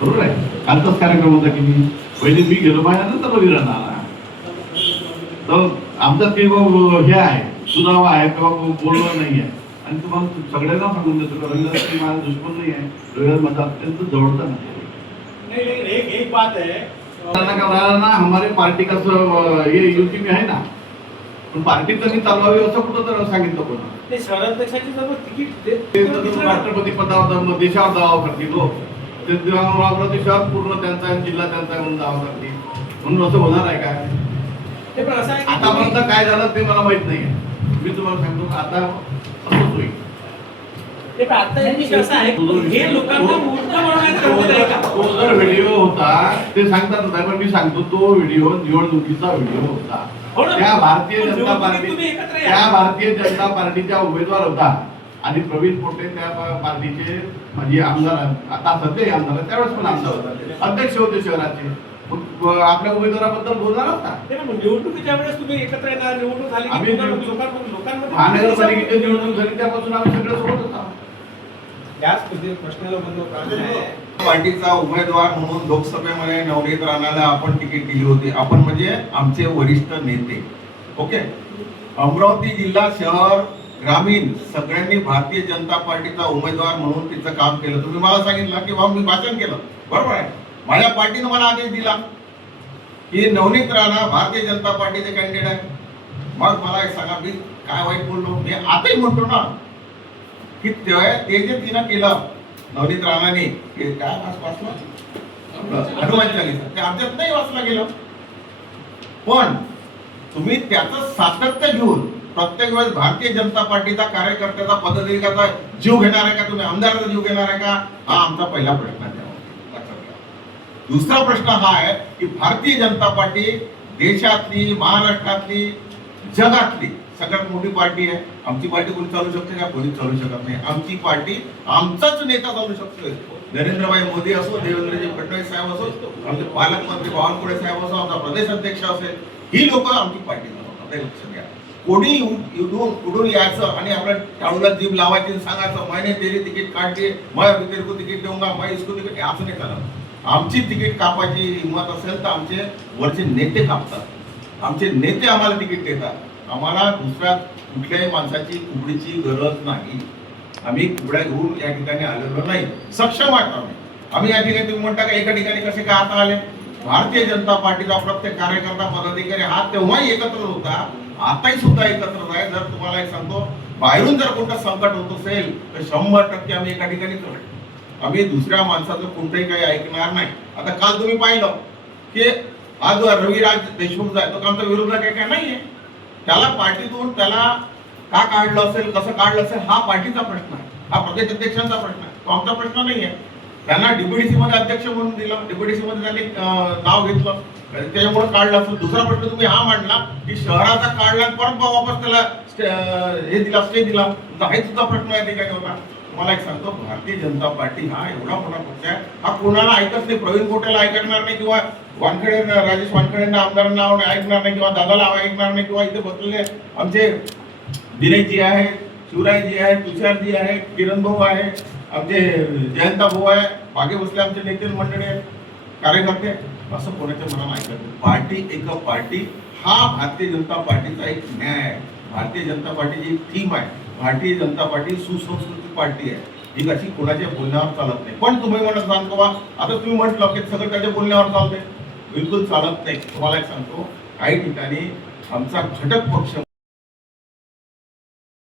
बरोबर आहे. कालचाच कार्यक्रम होता की मी पहिले मी गेलो माझ्यानंतर रवी राहणार तर आमचा ते हे आहे सुनावा आहे किंवा बोलणं नाही आहे आणि तुम्हाला सगळ्यांना सांगून देतो का रविदास माझा दुश्मन नाही आहे. रविदास माझा अत्यंत जवळचा नाही. एक बात है ना हमारे पार्टी का ये यूपी में है ना पण पार्टी तरी चालवावी असं कुठं तर सांगितलं कोणा ते शहराध्यक्षाची जर तिकीट राष्ट्रपती पदावर देशावर दावा करतील लोक ते देशावर पूर्ण त्यांचा जिल्हा त्यांचा म्हणून दावा करतील म्हणून असं होणार आहे काय. ते पण असं आहे आतापर्यंत काय झालं ते मला माहित नाहीये. मी तुम्हाला सांगतो आता असंच होईल. ते पण आता यांनी असं आहे हे लोकांना मूर्ख बनवण्याचं ठरवलं आहे का. तो जर व्हिडिओ होता ते सांगतात ना पण मी सांगतो तो व्हिडिओ निवडणुकीचा व्हिडिओ होता. त्या भारतीय जनता पार्टीच्या उमेदवार होता आणि प्रवीण पोटे त्या पार्टीचे म्हणजे आमदार आता सध्या आमदार त्यावेळेस पण आमदार होता अध्यक्ष होते शहराचे. आपल्या उमेदवाराबद्दल बोलणार होता. निवडणुकीच्या वेळेस तुम्ही एकत्र येणार निवडणूक झाली आम्ही लोकांमध्ये महानगरपालिकेची निवडणूक झाली त्यापासून आम्ही सगळं सोडत होता. प्रश्नाला बंद पार्टीचा उमेदवार म्हणून लोकसभेमध्ये नवनीत राणाला आपण तिकीट दिली होती. आपण म्हणजे आमचे वरिष्ठ नेते. ओके. अमरावती जिल्हा शहर ग्रामीण सगळ्यांनी भारतीय जनता पार्टीचा उमेदवार म्हणून तिचं काम केलं. तुम्ही मला सांगितलं की बाबा मी भाषण केलं बरोबर आहे. माझ्या पार्टीनं मला आदेश दिला की नवनीत राणा भारतीय जनता पार्टीचे कॅन्डिडेट आहे. मग मला एक सांगा मी काय वाईट बोललो. मी आताही म्हणतो ना की ते जे तिनं केलं नवनीत राणाने काय वाचलं हनुमान चालीसा ते आमच्यात नाही वाचलं गेलं. पण तुम्ही त्याचं सातत्य घेऊन प्रत्येक वेळेस भारतीय जनता पार्टीचा कार्यकर्त्याचा पदाधिकाऱ्याचा जीव घेणार आहे का. तुम्ही आमदाराचा जीव घेणार आहे का. हा आमचा पहिला प्रश्न आहे. दुसरा प्रश्न हा आहे की भारतीय जनता पार्टी देशातली महाराष्ट्रातली जगातली सगळ्यात मोठी पार्टी आहे. आमची पार्टी कोणी चालू शकते का. कोणी चालू शकत नाही. आमची पार्टी आमचाच नेता चालू शकतो. नरेंद्रभाई मोदी असो देवेंद्रजी फडणवीस साहेब असो आमचे पालकमंत्री बावनकुळे साहेब असो आमचा प्रदेश अध्यक्ष असेल ही लोक आमची पार्टी चालवतात. लक्षात घ्या. कोणी कुठून यायचं आणि आपल्या टाळूला जीभ लावायची सांगायचं मैंने तेरी तिकीट काढली मैं तेरे को तिकीट देऊंगा मैं इसको तिकीट असं नाही चालत. आमची तिकीट कापायची हिंमत असेल तर आमचे वरचे नेते कापतात. आमचे नेते आम्हाला तिकीट देतात. आम्हाला दुसऱ्या कुठल्याही माणसाची कुबडीची गरज नाही. आम्ही कुबड्या घेऊन या ठिकाणी आलेलो नाही. सक्षम आहोत आम्ही या ठिकाणी. तुम्ही म्हणता का एका ठिकाणी कसे काय आता आले. भारतीय जनता पार्टीचा प्रत्येक कार्यकर्ता पदाधिकारी हा तेव्हाही एकत्र होता आताही सुद्धा एकत्रच आहे. जर तुम्हाला एक सांगतो बाहेरून जर कोणतं संकट होत असेल तर 100% आम्ही एका ठिकाणी करू. आम्ही दुसऱ्या माणसाचं कोणतंही काही ऐकणार नाही. आता काल तुम्ही पाहिलं की आज रविराज देशमुख जो आहे तो आमचा विरोधक आहे काय नाहीये. त्याला पार्टीतून त्याला का काढलं असेल कसं काढलं असेल हा पार्टीचा प्रश्न आहे. हा प्रदेश अध्यक्षांचा प्रश्न आहे. तो आमचा प्रश्न नाही आहे. त्यांना डीपीडीसी मध्ये अध्यक्ष म्हणून दिलं. डीपीडीसी मध्ये त्यांनी नाव घेतलं त्याच्यामुळे काढलं असेल. दुसरा प्रश्न तुम्ही हा मांडला की शहराचा काढला परत वापस त्याला हे दिला स्टे दिला. हा सुद्धा प्रश्न या ठिकाणी होता. मला एक सांगतो भारतीय जनता पार्टी हा एवढा मोठा पक्ष आहे. हा कोणाला ऐकत नाही. प्रवीण पोटेला ऐकणार नाही किंवा वानखेडे राजेश वानखेडेंना आमदारांना ऐकणार नाही किंवा दादाला ऐकणार नाही किंवा इथे बसलेले आमचे दिनेशजी आहे शिवरायजी आहे तुषारजी आहे किरण भाऊ आहे आमचे जयंता भाऊ आहे मागे बसले आमचे नेते मंडळी आहेत कार्यकर्ते. असं कोणाच्या मनाला ऐकत नाही. पार्टी एक पार्टी हा भारतीय जनता पार्टीचा एक न्याय आहे. भारतीय जनता पार्टीची एक थीम आहे. भारतीय जनता पार्टी सुसंस्कृत पार्टी आहे. ही अशी कोणाच्या बोलण्यावर चालत नाही. पण तुम्ही म्हणत सांगतो बा आता तुम्ही म्हटलं की सगळं त्याच्या बोलण्यावर चालते बिलकुल चालत नाही. तुम्हाला एक सांगतो काही ठिकाणी आमचा घटक पक्ष